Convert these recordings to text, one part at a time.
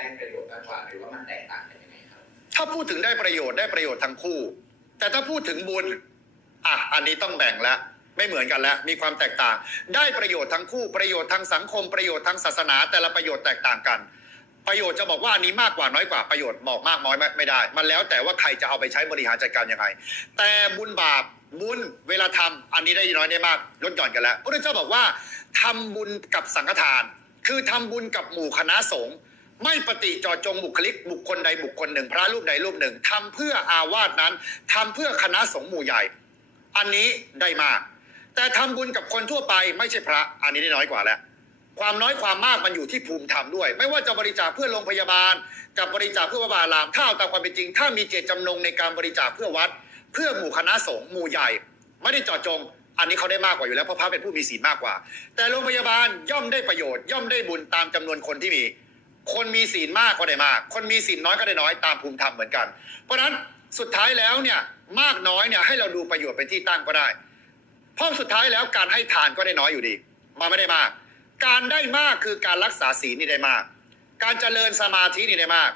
ได้ประโยชน์มากกว่า หรือว่ามันแตกต่างกันยังไงครับ ถ้าพูดถึงได้ประโยชน์ได้ประโยชน์ทั้งคู่ แต่ถ้าพูดถึงบุญอะอันนี้ต้องแบ่งแล้วไม่เหมือนกันแล้วมีความแตกต่าง ได้ประโยชน์ทั้งคู่ประโยชน์ทางสังคมประโยชน์ทางศาสนา แต่ละประโยชน์แตกต่างกัน ประโยชน์จะบอกว่าอันนี้มากกว่าน้อยกว่าประโยชน์บอกมากน้อยไม่ได้ มันแล้วแต่ว่าใครจะเอาไปใช้บริหารจัดการยังไง แต่บุญบาปบุญเวลาทำอันนี้ได้น้อยได้มากลดหย่อนกันแล้วพระเจ้าบอกว่าทำบุญกับสังฆทาน คือทำบุญกับหมู่คณะสงฆ์ ไม่ปฏิเจอจงบุคลิกบุคคลใดบุคคลหนึ่ง พระรูปใดรูปหนึ่งทำเพื่ออาวาสนั้นทำเพื่อคณะสงฆ์หมู่ใหญ่ อันนี้ได้มาก แต่ทำบุญกับคนทั่วไปไม่ใช่พระ อันนี้ได้น้อยกว่าแล้ว ความน้อยความมากมันอยู่ที่ภูมิธรรมด้วย ไม่ว่าจะบริจาคเพื่อโรงพยาบาล กับบริจาคเพื่อวัดวาอารามถ้าเอาตามความเป็นจริง ถ้ามีเจตจำนงในการบริจาคเพื่อวัด เพื่อหมู่คณะสงฆ์หมู่ใหญ่ ไม่ได้จาะจงอันนี้เขาได้มากกว่าอยู่แล้วเพราะพระเป็นผู้มีศีลมากกว่า แต่โรงพยาบาลย่อมได้ประโยชน์ย่อมได้บุญตามจำนวนคนที่มี คนมีศีลมากก็ได้มาก คนมีศีลน้อยก็ได้น้อยตามภูมิธรรมเหมือนกัน เพราะฉะนั้นสุดท้ายแล้วเนี่ยมากน้อยเนี่ยให้เราดูประโยชน์เป็นที่ตั้งก็ได้ เพราะสุดท้ายแล้วการให้ทานก็ได้น้อยอยู่ดี มาไม่ได้มาก การได้มากคือการรักษาศีลนี่ได้มาก การเจริญสมาธินี่ได้มาก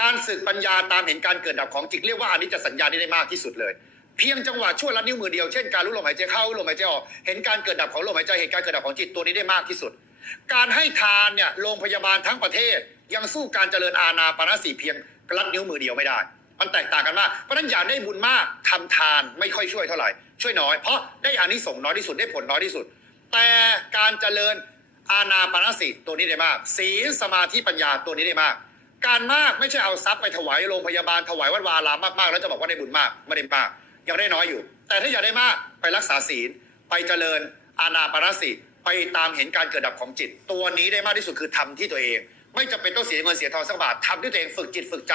การสึกปัญญาตามเห็นการเกิดดับของจิตเรียกว่าอันิจจสัญญานี่ได้มากที่สุดเลย เพียงจังหวะชั่วลัดนิ้วมือเดียวเช่นการรู้ลมหายใจเข้ารู้ลมหายใจออกเห็นการเกิดดับของลมหายใจเห็นการเกิดดับของจิตตัวนี้ได้มากที่สุด การให้ทานเนี่ยโรงพยาบาลทั้งประเทศ ยังสู้การเจริญอาณาปณะสีเพียงลัดนิ้วมือเดียวไม่ได้ มันแตกต่างกันมาก เพราะฉะนั้นอย่าได้บุญมากทำทานไม่ค่อยช่วยเท่าไหร่ ช่วยน้อย เพราะได้อานิสงส์น้อยที่สุดได้ผลน้อยที่สุด แต่การเจริญอาณาปณะสีตัวนี้ได้มาก ศีลสมาธิปัญญาตัวนี้ได้มาก การมากไม่ใช่เอาทรัพย์ไปถวายโรงพยาบาลถวายวัดวาอารามมากๆ แล้วจะบอกว่าได้บุญมากไม่ได้มากยังได้น้อยอยู่ แต่ถ้าอยากได้มากไปรักษาศีลไปเจริญอาณาปณะสีไปตามเห็นการเกิดดับของจิต ตัวนี้ได้มากที่สุดคือทำที่ตัวเอง ไม่จำเป็นต้องเสียเงินเสียทองสักบาททำด้วยตัวเองฝึกจิตฝึกใจ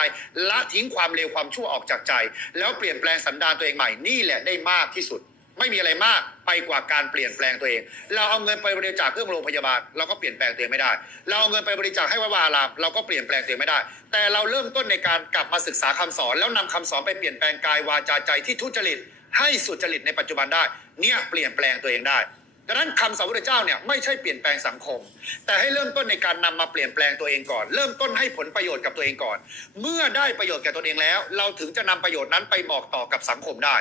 ละทิ้งความเลวความชั่วออกจากใจ แล้วเปลี่ยนแปลงสันดานตัวเองใหม่นี่แหละได้มากที่สุด ไม่มีอะไรมากไปกว่าการเปลี่ยนแปลงตัวเอง เราเอาเงินไปบริจาคเพื่อโรงพยาบาลเราก็เปลี่ยนแปลงตัวเองไม่ได้ เราเอาเงินไปบริจาคให้วัดวาอารามเราก็เปลี่ยนแปลงตัวเองไม่ได้ แต่เราเริ่มต้นในการกลับมาศึกษาคำสอน แล้วนำคำสอนไปเปลี่ยนแปลงกายวาจาใจที่ทุจริตให้สุจริตในปัจจุบันได้ เนี่ยเปลี่ยนแปลงตัวเองได้ ดังนั้นคำสอนพระเจ้าเนี่ยไม่ใช่เปลี่ยนแปลงสังคม แต่ให้เริ่มต้นในการนำมาเปลี่ยนแปลงตัวเองก่อน เริ่มต้นให้ผลประโยชน์กับตัวเองก่อน เมื่อได้ประโยชน์แก่ตัวเองแล้ว เราถึงจะนำประโยชน์นั้นไปบอกต่อกับสังคมได้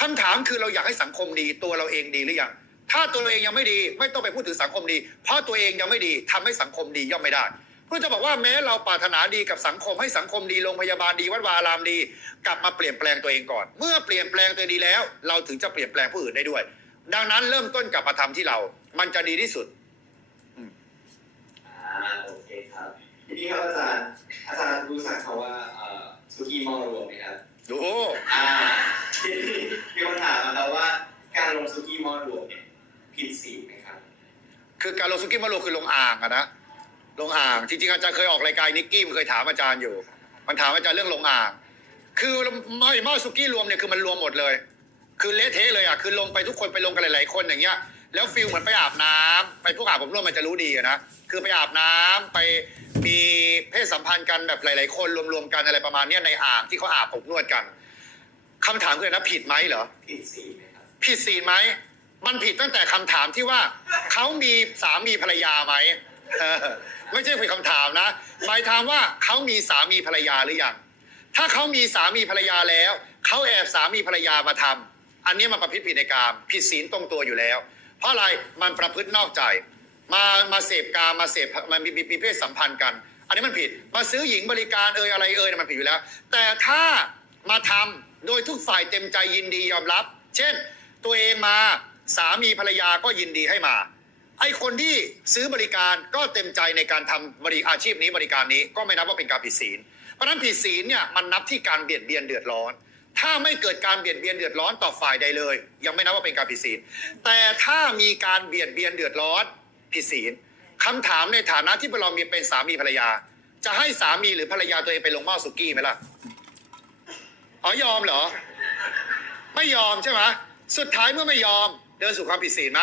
คำถามคือเราอยากให้สังคมดีตัวเราเองดีหรือยังถ้าตัวเราเองยังไม่ดี ไม่ต้องไปพูดถึงสังคมดี เพราะตัวเองยังไม่ดีทำให้สังคมดีย่อมไม่ได้เพื่อจะบอกว่าแม้เราปรารถนาดีกับสังคมให้สังคมดีโรงพยาบาลดีวัดวาอารามดี กลับมาเปลี่ยนแปลงตัวเองก่อน เมื่อเปลี่ยนแปลงตัวเองดีแล้ว เราถึงจะเปลี่ยนแปลงผู้อื่นได้ด้วย ดังนั้นเริ่มต้นกับมาทำที่เรา มันจะดีที่สุดอ่าโอเคครับทีนี้ครับอาจารย์ อาจารย์รู้สักคำว่าเอ่อสุกี้หมอรวมไหมครับ ดู อ่าทีนี้มีคำถามนะครับว่าการลงสุกี้หมอรวมเนี่ยผิดศีลไหมครับ คือการลงสุกี้มาโลคือลงอ่างอะนะลงอ่าง จริงๆอาจารย์เคยออกรายการนิกกี้มันเคยถามอาจารย์อยู่ มันถามอาจารย์เรื่องลงอ่าง คือหม้อหม้อสุกี้รวมเนี่ยคือมันรวมหมดเลย คือเละเทะเลยอะคือลงไปทุกคนไปลงกันหลายๆคนอย่างเงี้ย แล้วฟิลเหมือนไปอาบน้ำไปพวกอาบผมร่วมมันจะรู้ดีนะคือไปอาบน้ำไปมีเพศสัมพันธ์กันแบบหลาย ๆ คนรวมๆกันอะไรประมาณเนี้ยในอ่างที่เขาอาบอบนวดกันคำถามคือนะผิดไหมเหรอผิดศีไหมครับผิดศีไหมมันผิดตั้งแต่คำถามที่ว่าเขามีสามีภรรยาไหมไม่ใช่ผิดคำถามนะหมายถามว่าเขามีสามีภรรยาหรือยังถ้าเขามีสามีภรรยาแล้วเขาแอบสามีภรรยามาทำ อันนี้มันประพฤติผิดในกามผิดศีลตรงตัวอยู่แล้ว เพราะอะไรมันประพฤตินอกใจ มามาเสพกามมาเสพมันมีมีเพศสัมพันธ์กัน อันนี้มันผิดมาซื้อหญิงบริการเอ่ยอะไรเอ่ยเนี่ยมันผิดอยู่แล้ว แต่ถ้ามาทำโดยทุกฝ่ายเต็มใจยินดียอมรับ เช่น ตัวเองมาสามีภรรยาก็ยินดีให้มา ไอ้คนที่ซื้อบริการก็เต็มใจในการทำบริอาชีพนี้บริการนี้ก็ไม่นับว่าเป็นการผิดศีลเพราะนั้นผิดศีลเนี่ยมันนับที่การเบียดเบียนเดือดร้อน ถ้าไม่เกิดการเบียดเบียนเดือดร้อนต่อฝ่ายใดเลย ยังไม่นับว่าเป็นการผิดศีลแต่ถ้ามีการเบียดเบียนเดือดร้อนผิดศีลคำถามในฐานะที่เรามีเป็นสามีภรรยา จะให้สามีหรือภรรยาตัวเองไปลงหม้อสุกี้ไหมล่ะอ๋อยอมเหรอ ไม่ยอมใช่ไหมสุดท้ายเมื่อไม่ยอม เดินสู่ความผิดศีลไหม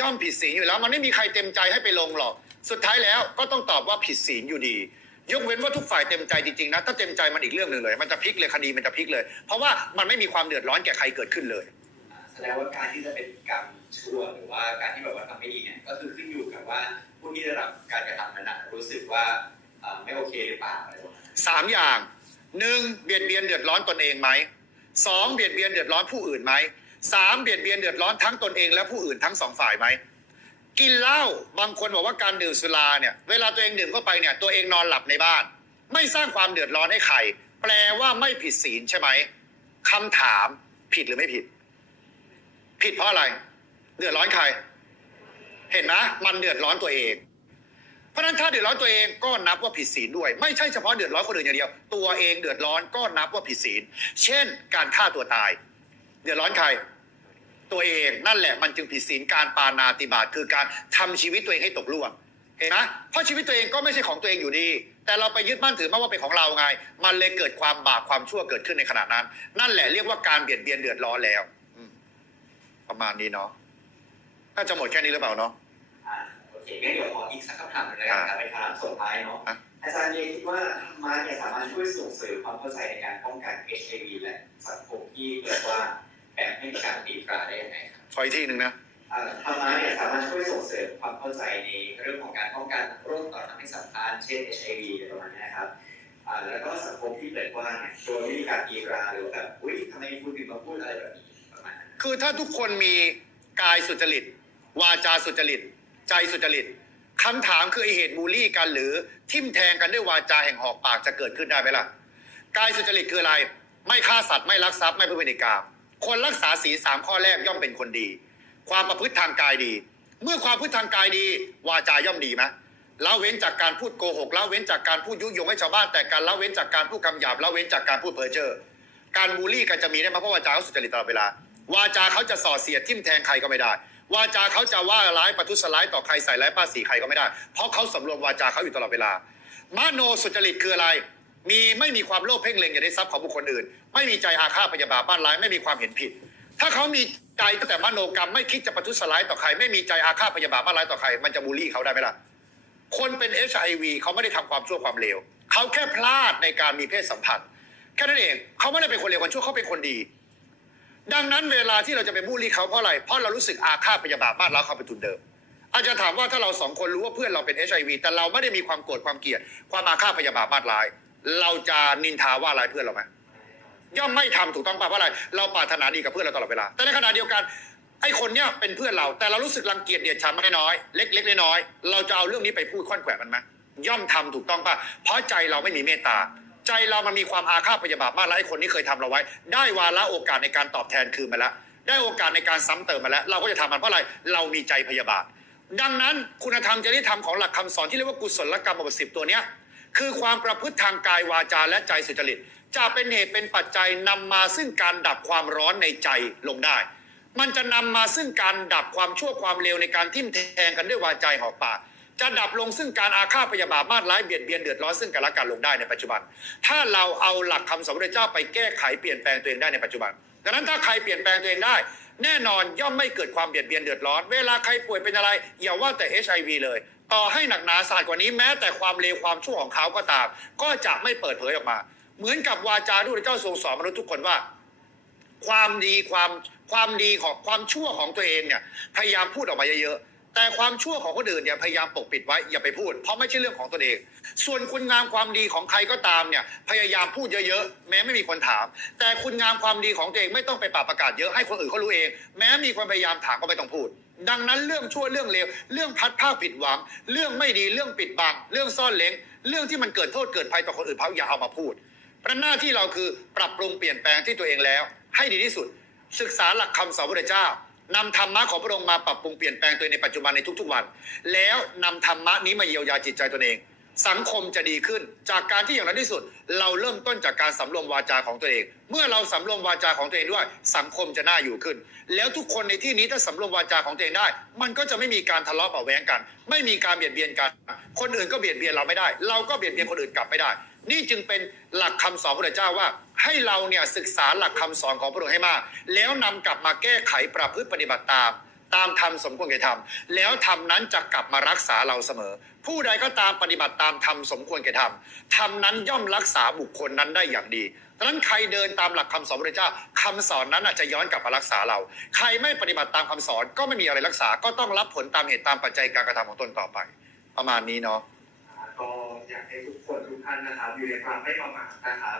ย่อมผิดศีลอยู่แล้ว มันไม่มีใครเต็มใจให้ไปลงหรอก สุดท้ายแล้วก็ต้องตอบว่าผิดศีลอยู่ดี ยกเว้นว่าทุกฝ่ายเต็มใจจริงๆนะถ้าเต็มใจมันอีกเรื่องหนึ่งเลย มันจะพลิกเลยคดีมันจะพลิกเลย เพราะว่ามันไม่มีความเดือดร้อนแก่ใครเกิดขึ้นเลยอ่าแสดงว่าการที่จะเป็นกรรมชั่วหรือว่าการที่แบบว่าทำไม่ดีเนี่ยก็คือขึ้นอยู่กับว่าผู้ที่ได้รับการกระทำนั้นนะรู้สึกว่าเอ่อไม่โอเคหรือเปล่าอะไรประมาณนั้นสามอย่างหนึ่งเบียดเบียนเดือดร้อนตนเองไหมสองเบียดเบียนเดือดร้อนผู้อื่นไหมสามเบียดเบียนเดือดร้อนทั้งตนเองและผู้อื่นทั้งสองฝ่ายไหม กินเหล้าบางคนบอกว่าการดื่มสุราเนี่ย เวลาตัวเองดื่มเข้าไปเนี่ย ตัวเองนอนหลับในบ้าน ไม่สร้างความเดือดร้อนให้ใคร แปลว่าไม่ผิดศีลใช่ไหมคำถามผิดหรือไม่ผิด ผิดเพราะอะไร เดือดร้อนใคร เห็นไหมมันเดือดร้อนตัวเอง เพราะฉะนั้นถ้าเดือดร้อนตัวเองก็นับว่าผิดศีลด้วย ไม่ใช่เฉพาะเดือดร้อนคนอื่นอย่างเดียว ตัวเองเดือดร้อนก็นับว่าผิดศีล เช่น การฆ่าตัวตาย เดือดร้อนใคร ตัวเอง นั่นแหละมันจึงผิดศีลการปานาติบาตคือการทำชีวิตตัวเองให้ตกล่วงเห็นไหมเพราะชีวิตตัวเองก็ไม่ใช่ของตัวเองอยู่ดี แต่เราไปยึดมั่นถือมั่นว่าเป็นของเราไง มันเลยเกิดความบาปความชั่วเกิดขึ้นในขณะนั้น นั่นแหละเรียกว่าการเบียดเบียนเดือดร้อนแล้วอืมประมาณนี้เนาะน่าจะหมดแค่นี้หรือเปล่าเนาะอ่าโอเคงั้นเดี๋ยวขออีกสักคำถามหนึ่งเลยนะครับเป็นคำถามสุดท้ายเนาะอะอาจารย์เยคิดว่าธรรมะเนี่ยสามารถช่วยส่งเสริมความเข้าใจในการป้องกัน HIV และสังคมที่เกิดว่า แบบไม่มีการตีตราได้ยังไงครับขออีกทีหนึ่งนะอ่าธรรมะเนี่ยสามารถช่วยส่งเสริมความเข้าใจในเรื่องของการป้องกันโรคต่อทางเพศสัมพันธ์เช่น HIV อะไรประมาณนี้นะครับอ่าแล้วก็สังคมที่เปิดกว้างเนี่ยโดยไม่มีการตีตราหรือว่าแบบอุ้ยทำไมคุณถึงมาพูดอะไรแบบนี้ประมาณนั้น คือถ้าทุกคนมีกายสุจริต วาจาสุจริต ใจสุจริตคำถามคือไอเหตุบูลลี่กันหรือทิ่มแทงกันด้วยวาจาแห่งหอกปากจะเกิดขึ้นได้ไหมล่ะกายสุจริตคืออะไร ไม่ฆ่าสัตว์ไม่ลักทรัพย์ไม่พูดเปนิกรรม คนรักษาศีลสามข้อแรกย่อมเป็นคนดี ความประพฤติทางกายดี เมื่อความพฤติทางกายดี วาจาย่อมดีไหมละเว้นจากการพูดโกหกละเว้นจากการพูดยุยงให้ชาวบ้านแต่การละเว้นจากการพูดคำหยาบละเว้นจากการพูดเพ้อเจ้อการบูลลี่กันจะมีได้ไหมเพราะวาจาเขาสุจริตตลอดเวลาวาจาเขาจะส่อเสียดทิ่มแทงใครก็ไม่ได้ วาจาเขาจะว่าร้ายประทุษร้ายต่อใครใส่ร้ายป้าสีใครก็ไม่ได้ เพราะเขาสำรวมวาจาเขาอยู่ตลอดเวลามโนสุจริตคืออะไร มีไม่มีความโลภเพ่งเล็งอยากได้ทรัพย์ของบุคคลอื่น ไม่มีใจอาฆาตพยาบาทบ้านร้ายไม่มีความเห็นผิด ถ้าเขามีใจตั้งแต่มโนกรรมไม่คิดจะประทุษร้ายต่อใคร ไม่มีใจอาฆาตพยาบาทบ้านร้ายต่อใคร มันจะบูลลี่เขาได้ไหมล่ะคนเป็น HIV เขาไม่ได้ทำความชั่วความเลวเขาแค่พลาดในการมีเพศสัมพันธ์แค่นั้นเองเขาไม่ได้เป็นคนเลวคนชั่วเขาเป็นคนดี ดังนั้นเวลาที่เราจะไปบูลลี่เขาเพราะอะไรเพราะเรารู้สึกอาฆาตพยาบาทบ้านเรายเขาเป็นทุนเดิมอาจจะถามว่าถ้าเราสองคนรู้ว่าเพื่อนเราเป็น HIV แต่เราไม่ได้มีความโกรธความเกลียดความอาฆาตพยาบาทบ้านร้าย เราจะนินทาว่าร้ายเพื่อนเราไหมย่อมไม่ทำถูกต้องป่ะเพราะอะไร เราปรารถนาดีกับเพื่อนเราตลอดเวลา แต่ในขณะเดียวกันไอ้คนเนี้ยเป็นเพื่อนเรา แต่เรารู้สึกรังเกียจเดียดฉันไม่น้อยเล็กๆน้อยๆเราจะเอาเรื่องนี้ไปพูดค่อนแขวะมันไหมย่อมทำถูกต้องป่ะเพราะใจเราไม่มีเมตตา ใจเรามันมีความอาฆาตพยาบาทมากแล้วไอ้คนนี้เคยทำเราไว้ ได้วาระโอกาสในการตอบแทนคืนมาแล้วได้โอกาสในการซ้ำเติมมาแล้ว เราก็จะทำมันเพราะอะไร เรามีใจพยาบาท ดังนั้นคุณธรรมจริยธรรมของหลักคำสอนที่เรียกว่ากุศลกรรมบทสิบตัวเนี้ย คือความประพฤติทางกายวาจาและใจสุจริต จะเป็นเหตุเป็นปัจจัยนำมาซึ่งการดับความร้อนในใจลงได้ มันจะนำมาซึ่งการดับความชั่วความเลวในการทิ่มแทงกันด้วยวาจาหอกปากจะดับลงซึ่งการอาฆาตพยาบาทมาดร้ายเบียดเบียนเดือดร้อนซึ่งกันและกันลงได้ในปัจจุบัน ถ้าเราเอาหลักคำสอนพระเจ้าไปแก้ไขเปลี่ยนแปลงตัวเองได้ในปัจจุบัน ดังนั้นถ้าใครเปลี่ยนแปลงตัวเองได้ แน่นอนย่อมไม่เกิดความเบียดเบียนเดือดร้อน เวลาใครป่วยเป็นอะไร อย่าว่าแต่ HIV เลย ต่อให้หนักหนาสาหัสกว่านี้แม้แต่ความเลวความชั่วของเขาก็ตาม ก็จะไม่เปิดเผยออกมา เหมือนกับวาจาที่พระเจ้าทรงสอนมนุษย์ทุกคนว่า ความดีความความดีของความชั่วของตัวเองเนี่ยพยายามพูดออกมาเยอะๆแต่ความชั่วของคนอื่นเนี่ยพยายามปกปิดไว้อย่าไปพูด เพราะไม่ใช่เรื่องของตัวเอง ส่วนคุณงามความดีของใครก็ตามเนี่ยพยายามพูดเยอะๆแม้ไม่มีคนถาม แต่คุณงามความดีของตัวเองไม่ต้องไปปาประกาศเยอะให้คนอื่นเขารู้เอง แม้มีคนพยายามถามก็ไม่ต้องพูด ดังนั้นเรื่องชั่วเรื่องเลวเรื่องพัดภาคผิดหวัง เรื่องไม่ดีเรื่องปิดบัง เรื่องซ่อนเล้งเรื่องที่มันเกิดโทษเกิดภัยต่อคนอื่นเขาอย่าเอามาพูดเพราะหน้าที่เราคือปรับปรุงเปลี่ยนแปลงที่ตัวเองแล้ว ให้ดีที่สุด ศึกษาหลักคำสอนพระเจ้านำธรรมะของพระองค์มาปรับปรุงเปลี่ยนแปลงตัวเองในปัจจุบันในทุกๆวัน แล้วนำธรรมะนี้มาเยียวยาจิตใจตนเอง สังคมจะดีขึ้น จากการที่อย่างนั้นที่สุด เราเริ่มต้นจากการสำรวมวาจาของตัวเอง เมื่อเราสำรวมวาจาของตัวเองด้วยสังคมจะน่าอยู่ขึ้น แล้วทุกคนในที่นี้ถ้าสำรวมวาจาของตัวเองได้ มันก็จะไม่มีการทะเลาะเบาแวงกัน ไม่มีการเบียดเบียนกัน คนอื่นก็เบียดเบียนเราไม่ได้ เราก็เบียดเบียนคนอื่นกลับไม่ได้ นี่จึงเป็นหลักคำสอนพระเจ้าว่า ให้เราเนี่ยศึกษาหลักคำสอนของพระองค์ให้มาก แล้วนำกลับมาแก้ไขประพฤติปฏิบัติตาม ตามธรรมสมควรแก่ธรรมแล้วธรรมนั้นจะกลับมารักษาเราเสมอ ผู้ใดก็ตามปฏิบัติตามธรรมสมควรแก่ธรรมธรรมนั้นย่อมรักษาบุคคลนั้นได้อย่างดีดังนั้นใครเดินตามหลักคำสอนพระเจ้าคำสอนนั้นอาจจะย้อนกลับมารักษาเรา ใครไม่ปฏิบัติตามคำสอนก็ไม่มีอะไรรักษา ก็ต้องรับผลตามเหตุตามปัจจัยการกระทำของตนต่อไป ประมาณนี้เนาะก็อยากให้ทุกคนทุกท่านนะครับอยู่ในความไม่ประมาทนะครับ